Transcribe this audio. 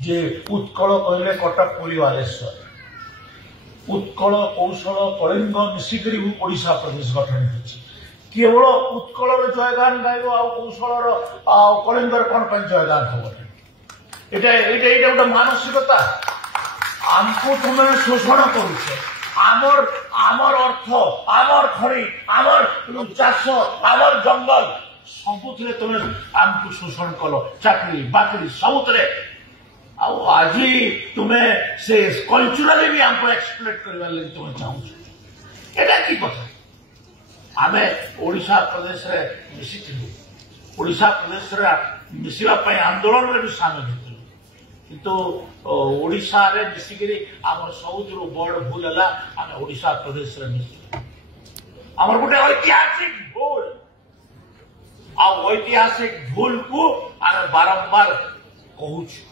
जे उत्कल कहले कटक पुरी बालेश्वर उत्कल कौशल कलिंग मिसिक ओडिशा प्रदेश गठन होती केवल उत्कल जयगान गाइब कौशल कलिंगर कौन जयगान हम गोटे मानसिकता आमको तुम शोषण करुच आमर अर्थ आमर खड़ी आमर चाष आमर जंगल सबुत तुम आमको शोषण कल चाकरी बाकरी सबुत आज तुम्हें से कल्चराली भी हमको एक्सप्लोइट करने लगी तुम्हें चाहूँ एटा की कथा आमे ओडिशा प्रदेश रे मिसिथिलु ओडिशा प्रदेश रे मिसिबा पय आंदोलन रे भी शामिल हेतु किंतु ओडिशा रे मिसिकरी हमर सबुतरो बड़ भूल हला आमे ओडिशा प्रदेश रे मिसिलु हमर गोटे ऐतिहासिक भूल आ ऐतिहासिक भूल को आमे बारंबार कहूछु